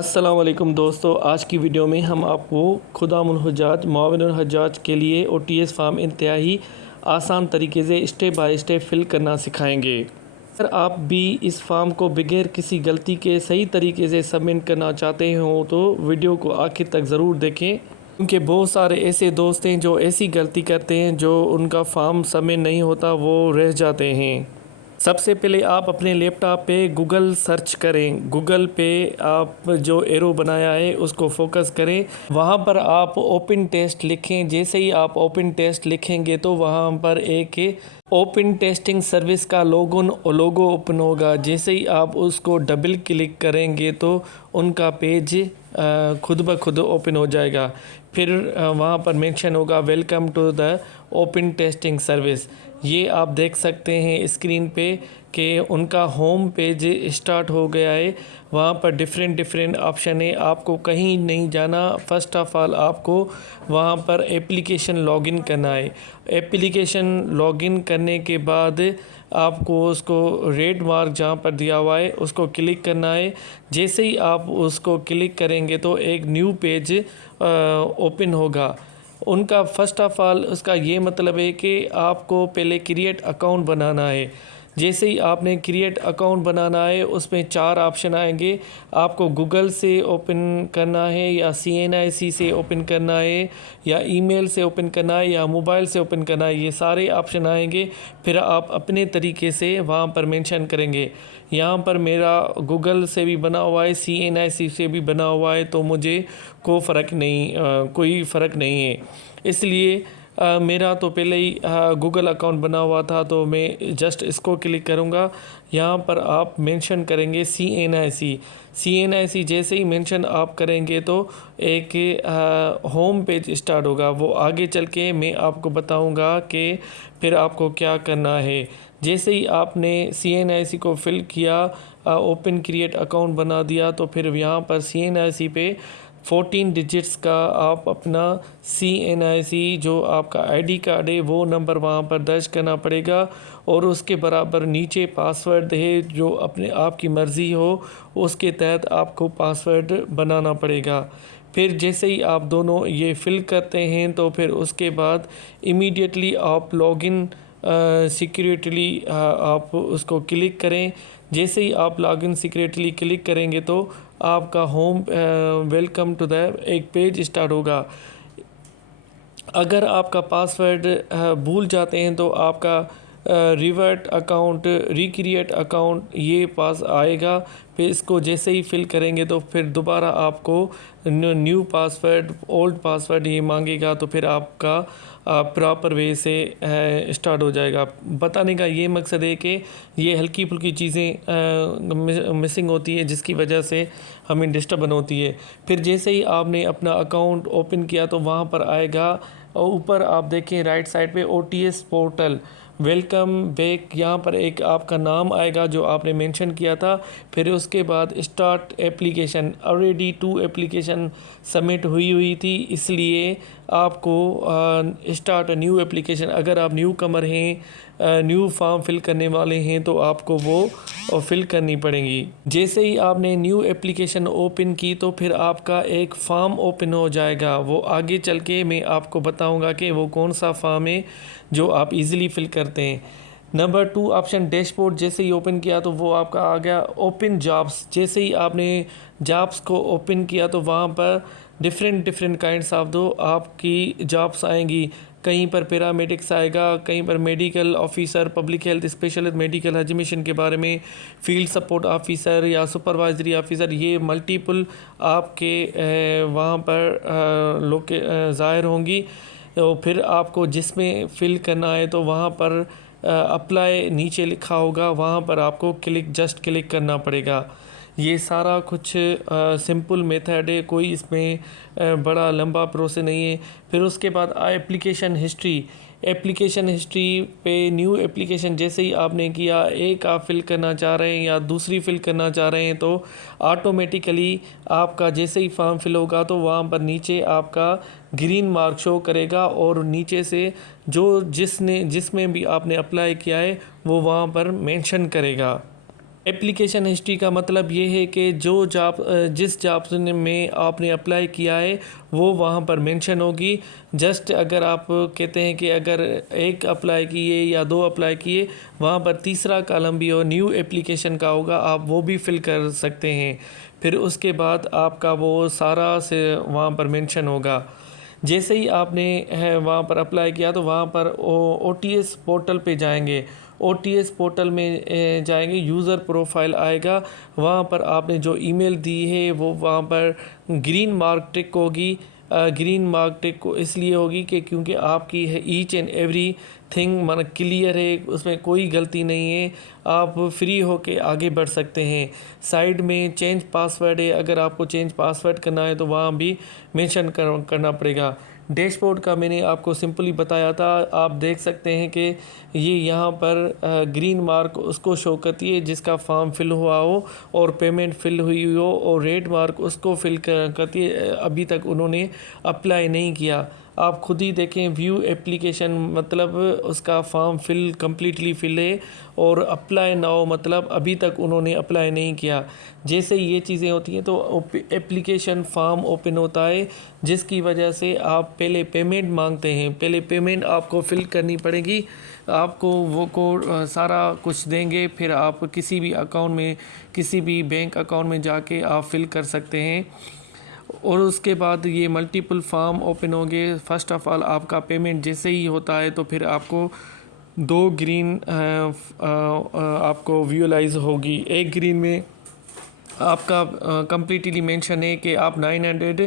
अस्सलाम वालेकुम दोस्तों, आज की वीडियो में हम आपको खुदामुल हुज्जाज मुआविनुल हज्जाज के लिए OTS फॉर्म इंतहाई आसान तरीके से स्टेप बाय स्टेप फिल करना सिखाएंगे। अगर आप भी इस फॉर्म को बगैर किसी गलती के सही तरीके से सबमिट करना चाहते हो तो वीडियो को आखिर तक ज़रूर देखें, क्योंकि बहुत सारे ऐसे दोस्त हैं जो ऐसी गलती करते हैं जो उनका फॉर्म सबमिट नहीं होता, वो रह जाते हैं। सबसे पहले आप अपने लैपटॉप पे गूगल सर्च करें। गूगल पे आप जो एरो बनाया है उसको फोकस करें, वहाँ पर आप ओपन टेस्ट लिखें। जैसे ही आप ओपन टेस्ट लिखेंगे तो वहाँ पर एक ओपन टेस्टिंग सर्विस का लोगो ओपन होगा। जैसे ही आप उसको डबल क्लिक करेंगे तो उनका पेज खुद ब खुद ओपन हो जाएगा। फिर वहाँ पर मेंशन होगा welcome to the open testing service. ये आप देख सकते हैं स्क्रीन पे कि उनका होम पेज स्टार्ट हो गया है। वहाँ पर डिफरेंट ऑप्शन है, आपको कहीं नहीं जाना। फर्स्ट ऑफ ऑल आपको वहाँ पर एप्लीकेशन लॉगिन करना है। एप्लीकेशन लॉगिन करने के बाद आपको उसको रेड मार्क जहाँ पर दिया हुआ है उसको क्लिक करना है। जैसे ही आप उसको क्लिक करेंगे तो एक न्यू पेज ओपन होगा। उनका फर्स्ट ऑफ ऑल उसका ये मतलब है कि आपको पहले क्रिएट अकाउंट बनाना है। जैसे ही आपने क्रिएट अकाउंट बनाना है उसमें 4 ऑप्शन आएंगे। आपको गूगल से ओपन करना है या CNIC से ओपन करना है या ईमेल से ओपन करना है या मोबाइल से ओपन करना है, ये सारे ऑप्शन आएंगे। फिर आप अपने तरीके से वहाँ पर मेंशन करेंगे। यहाँ पर मेरा गूगल से भी बना हुआ है, CNIC से भी बना हुआ है, तो मुझे कोई फ़र्क नहीं है। इसलिए मेरा तो पहले ही गूगल अकाउंट बना हुआ था, तो मैं जस्ट इसको क्लिक करूँगा। यहाँ पर आप मेंशन करेंगे CNIC जैसे ही मेंशन आप करेंगे तो एक होम पेज स्टार्ट होगा। वो आगे चल के मैं आपको बताऊँगा कि फिर आपको क्या करना है। जैसे ही आपने CNIC को फिल किया, ओपन क्रिएट अकाउंट बना दिया, तो फिर यहाँ पर CNIC पे 14 डिजिट्स का आप अपना CNIC जो आपका ID कार्ड है वो नंबर वहाँ पर दर्ज करना पड़ेगा। और उसके बराबर नीचे पासवर्ड है जो अपने आपकी मर्ज़ी हो, उसके तहत आपको पासवर्ड बनाना पड़ेगा। फिर जैसे ही आप दोनों ये फिल करते हैं तो फिर उसके बाद इमीडिएटली आप लॉगिन सिक्योरिटली आप उसको क्लिक करें। जैसे ही आप लॉगिन सिक्योरिटली क्लिक करेंगे तो आपका होम वेलकम टू द एक पेज स्टार्ट होगा। अगर आपका पासवर्ड भूल जाते हैं तो आपका रिवर्ट अकाउंट, रिक्रिएट अकाउंट ये पास आएगा। फिर इसको जैसे ही फिल करेंगे तो फिर दोबारा आपको न्यू पासवर्ड, ओल्ड पासवर्ड ये मांगेगा, तो फिर आपका प्रॉपर वे से स्टार्ट हो जाएगा। बताने का ये मकसद है कि ये हल्की फुल्की चीज़ें मिसिंग होती है जिसकी वजह से हमें डिस्टर्बन होती है। फिर जैसे ही आपने अपना अकाउंट ओपन किया तो वहाँ पर आएगा, और ऊपर आप देखें राइट साइड पे OTS पोर्टल वेलकम बैक, यहाँ पर एक आपका नाम आएगा जो आपने मेंशन किया था। फिर उसके बाद start application, already 2 application submit हुई थी, इसलिए आपको स्टार्ट न्यू एप्लीकेशन, अगर आप न्यू कमर हैं, न्यू फॉर्म फिल करने वाले हैं तो आपको वो फिल करनी पड़ेगी। जैसे ही आपने न्यू एप्लीकेशन ओपन की तो फिर आपका एक फॉर्म ओपन हो जाएगा। वो आगे चल के मैं आपको बताऊंगा कि वो कौन सा फॉर्म है जो आप इजीली फिल करते हैं। नंबर 2 ऑप्शन डैशबोर्ड, जैसे ही ओपन किया तो वो आपका आ गया। ओपन जॉब्स, जैसे ही आपने जॉब्स को ओपन किया तो वहाँ पर डिफरेंट काइंड्स ऑफ दो आपकी जॉब्स आएंगी। कहीं पर पैरामेडिक्स आएगा, कहीं पर medical officer, public health specialist, medical हजमिशन के बारे में, फील्ड सपोर्ट ऑफिसर या सुपरवाइजरी ऑफिसर, ये मल्टीपल आपके वहाँ पर ज़ाहिर होंगी। तो फिर आपको जिसमें फ़िल करना है तो वहाँ पर अप्लाई नीचे लिखा होगा, वहाँ पर आपको जस्ट क्लिक करना पड़ेगा। ये सारा कुछ सिंपल मेथड है, कोई इसमें बड़ा लंबा प्रोसेस नहीं है। फिर उसके बाद एप्लीकेशन हिस्ट्री पे न्यू एप्लीकेशन जैसे ही आपने किया, एक आप फिल करना चाह रहे हैं या दूसरी फिल करना चाह रहे हैं तो ऑटोमेटिकली आपका जैसे ही फॉर्म फिल होगा तो वहाँ पर नीचे आपका ग्रीन मार्क शो करेगा और नीचे से जिसमें भी आपने अप्लाई किया है वो वहाँ पर मेंशन करेगा। एप्लीकेशन हिस्ट्री का मतलब ये है कि जो जॉब जिस जॉब में आपने अप्लाई किया है वो वहाँ पर मेंशन होगी। जस्ट अगर आप कहते हैं कि अगर एक अप्लाई किए या दो अप्लाई किए, वहाँ पर तीसरा कॉलम भी हो न्यू एप्लीकेशन का होगा, आप वो भी फिल कर सकते हैं। फिर उसके बाद आपका वो सारा से वहाँ पर मेंशन होगा। जैसे ही आपने है वहाँ पर अप्लाई किया तो वहाँ पर OTS पोर्टल पे जाएंगे। OTS पोर्टल में जाएंगे, यूज़र प्रोफाइल आएगा। वहाँ पर आपने जो ईमेल दी है वो वहाँ पर ग्रीन मार्क टिक होगी। ग्रीन मार्क टिक को इसलिए होगी कि क्योंकि आपकी है ईच एंड एवरी थिंग मन क्लियर है, उसमें कोई गलती नहीं है, आप फ्री होके आगे बढ़ सकते हैं। साइड में चेंज पासवर्ड है, अगर आपको चेंज पासवर्ड करना है तो वहाँ भी मेंशन करना पड़ेगा। डैशबोर्ड का मैंने आपको सिंपली बताया था, आप देख सकते हैं कि ये यहाँ पर ग्रीन मार्क उसको शो करती है जिसका फॉर्म फिल हुआ हो और पेमेंट फिल हुई हो, और रेड मार्क उसको फिल करती है अभी तक उन्होंने अप्लाई नहीं किया। आप खुद ही देखें, व्यू एप्लीकेशन मतलब उसका फॉर्म फिल कम्प्लीटली फिल है, और अप्लाई नाउ मतलब अभी तक उन्होंने अप्लाई नहीं किया। जैसे ये चीज़ें होती हैं तो एप्लीकेशन फॉर्म ओपन होता है, जिसकी वजह से आप पहले पेमेंट मांगते हैं। पहले पेमेंट आपको फिल करनी पड़ेगी, आपको वो कोड सारा कुछ देंगे, फिर आप किसी भी अकाउंट में, किसी भी बैंक अकाउंट में जाके आप फिल कर सकते हैं। और उसके बाद ये मल्टीपल फॉर्म ओपन होंगे। फर्स्ट ऑफ ऑल आपका पेमेंट जैसे ही होता है तो फिर आपको दो ग्रीन आपको विजुअलाइज होगी। एक ग्रीन में आपका कम्प्लीटली मेंशन है कि आप 900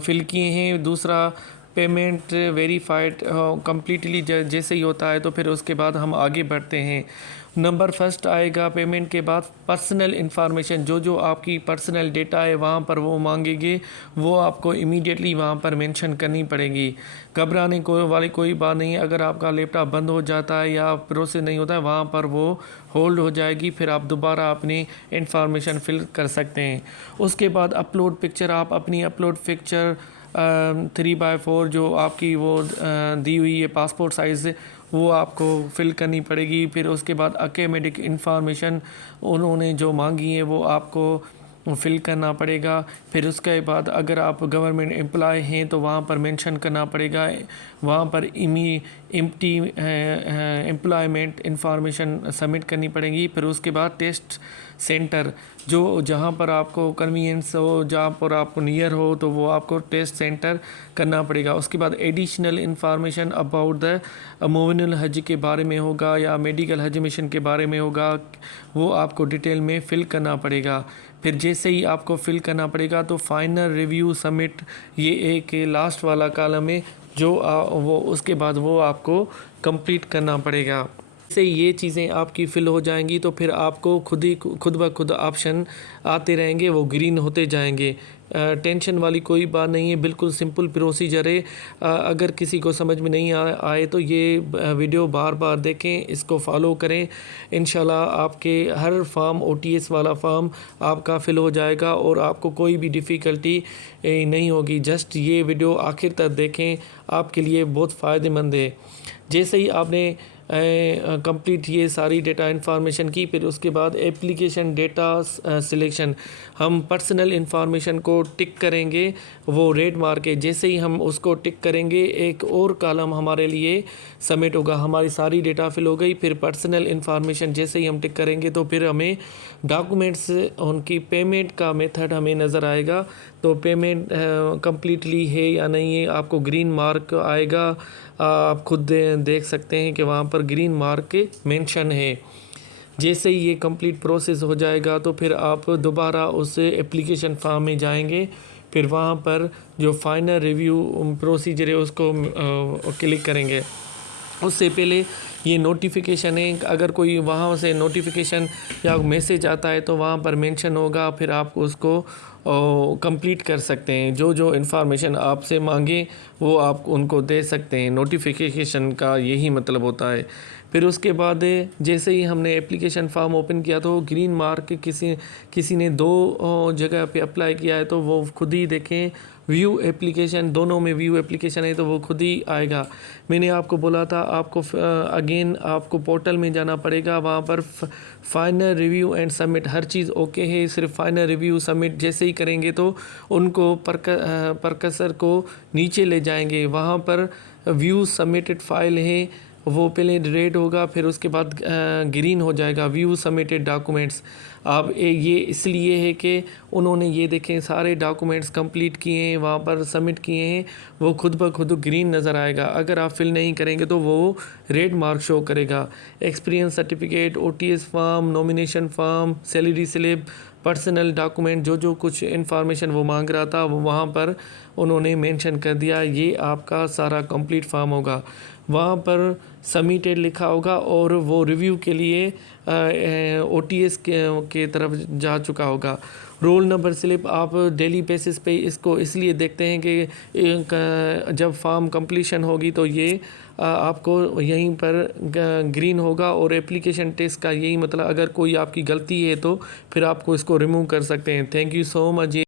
फिल किए हैं। दूसरा पेमेंट वेरीफाइड कम्प्लीटली जैसे ही होता है तो फिर उसके बाद हम आगे बढ़ते हैं। नंबर फर्स्ट आएगा पेमेंट के बाद पर्सनल इन्फॉर्मेशन, जो जो आपकी पर्सनल डेटा है वहाँ पर वो मांगेंगे, वो आपको इमीडिएटली वहाँ पर मेंशन करनी पड़ेगी। घबराने वाली कोई बात नहीं है। अगर आपका लैपटॉप बंद हो जाता है या प्रोसेस नहीं होता है, वहाँ पर वो होल्ड हो जाएगी, फिर आप दोबारा अपनी इन्फॉर्मेशन फिल कर सकते हैं। उसके बाद अपलोड पिक्चर, आप अपनी अपलोड पिक्चर 3x4 जो आपकी वो दी हुई है पासपोर्ट साइज़, वो आपको फिल करनी पड़ेगी। फिर उसके बाद एकेडमिक इंफॉर्मेशन उन्होंने जो मांगी है वो आपको फिल करना पड़ेगा। फिर उसके बाद अगर आप गवर्नमेंट एम्प्लॉय हैं तो वहाँ पर मेंशन करना पड़ेगा, वहाँ पर एम्प्टी एम्प्लॉयमेंट इंफॉर्मेशन सबमिट करनी पड़ेगी। फिर उसके बाद टेस्ट सेंटर, जो जहाँ पर आपको कन्वीनियंस हो, जहाँ पर आपको नियर हो, तो वो आपको टेस्ट सेंटर करना पड़ेगा। उसके बाद additional information about the Mominul हज के बारे में होगा या मेडिकल हज मिशन के बारे में होगा, वो आपको डिटेल में फ़िल करना पड़ेगा। फिर जैसे ही आपको फिल करना पड़ेगा तो फाइनल रिव्यू सबमिट, ये एक लास्ट वाला कॉलम है जो वो उसके बाद वो आपको कंप्लीट करना पड़ेगा। से ये चीज़ें आपकी फ़िल हो जाएंगी तो फिर आपको खुद ब खुद ऑप्शन आते रहेंगे, वो ग्रीन होते जाएंगे। टेंशन वाली कोई बात नहीं है, बिल्कुल सिंपल प्रोसीजर है। अगर किसी को समझ में नहीं आए तो ये वीडियो बार बार देखें, इसको फॉलो करें। इंशाल्लाह आपके हर फॉर्म OTS वाला फॉर्म आपका फ़िल हो जाएगा और आपको कोई भी डिफ़िकल्टी नहीं होगी। जस्ट ये वीडियो आखिर तक देखें, आपके लिए बहुत फ़ायदेमंद है। जैसे ही आपने कंप्लीट ये सारी डेटा इंफॉर्मेशन की, फिर उसके बाद एप्लीकेशन डेटा सिलेक्शन, हम पर्सनल इंफॉर्मेशन को टिक करेंगे, वो रेड मार्क के जैसे ही हम उसको टिक करेंगे एक और कॉलम हमारे लिए सबमिट होगा। हमारी सारी डेटा फिल हो गई। फिर पर्सनल इंफॉर्मेशन जैसे ही हम टिक करेंगे तो फिर हमें डॉक्यूमेंट्स, उनकी पेमेंट का मेथड हमें नज़र आएगा। तो पेमेंट कम्प्लीटली है या नहीं है, आपको ग्रीन मार्क आएगा। आप खुद देख सकते हैं कि वहाँ पर ग्रीन मार्क के मेंशन है। जैसे ही ये कंप्लीट प्रोसेस हो जाएगा तो फिर आप दोबारा उस एप्लीकेशन फॉर्म में जाएंगे। फिर वहाँ पर जो फाइनल रिव्यू प्रोसीजर है उसको क्लिक करेंगे। उससे पहले ये नोटिफिकेशन है, अगर कोई वहाँ से नोटिफिकेशन या मैसेज आता है तो वहाँ पर मेंशन होगा, फिर आप उसको कंप्लीट कर सकते हैं। जो जो इन्फॉर्मेशन आपसे मांगे वो आप उनको दे सकते हैं। नोटिफिकेशन का यही मतलब होता है। फिर उसके बाद जैसे ही हमने एप्लीकेशन फॉर्म ओपन किया तो ग्रीन मार्क किसी ने 2 जगह पे अप्लाई किया है तो वो खुद ही देखें व्यू एप्लीकेशन, दोनों में व्यू एप्लीकेशन है तो वो खुद ही आएगा। मैंने आपको बोला था आपको अगेन आपको पोर्टल में जाना पड़ेगा, वहाँ पर final review and submit her cheese okay है, सिर्फ फाइनल रिव्यू सबमिट जैसे ही करेंगे तो उनको परकसर को नीचे ले जाएंगे, वहाँ पर व्यू सबमिटेड फाइल है वो पहले रेड होगा, फिर उसके बाद ग्रीन हो जाएगा व्यू सबमिटेड डॉक्यूमेंट्स। अब ये इसलिए है कि उन्होंने ये देखें सारे डॉक्यूमेंट्स कंप्लीट किए हैं, वहाँ पर सबमिट किए हैं, वो खुद ब खुद ग्रीन नज़र आएगा। अगर आप फिल नहीं करेंगे तो वो रेड मार्क शो करेगा। Experience certificate, OTS form, nomination form, salary slip, personal document, जो कुछ इन्फॉर्मेशन वो मांग रहा था वो वहाँ पर उन्होंने मेंशन कर दिया। ये आपका सारा कंप्लीट फॉर्म होगा, वहाँ पर सबमिटेड लिखा होगा और वो रिव्यू के लिए OTS के तरफ जा चुका होगा। रोल नंबर स्लिप आप डेली बेसिस पे इसको इसलिए देखते हैं कि जब फॉर्म कंप्लीशन होगी तो ये आपको यहीं पर ग्रीन होगा, और एप्लीकेशन टेस्ट का यही मतलब अगर कोई आपकी गलती है तो फिर आपको इसको रिमूव कर सकते हैं। Thank you so much.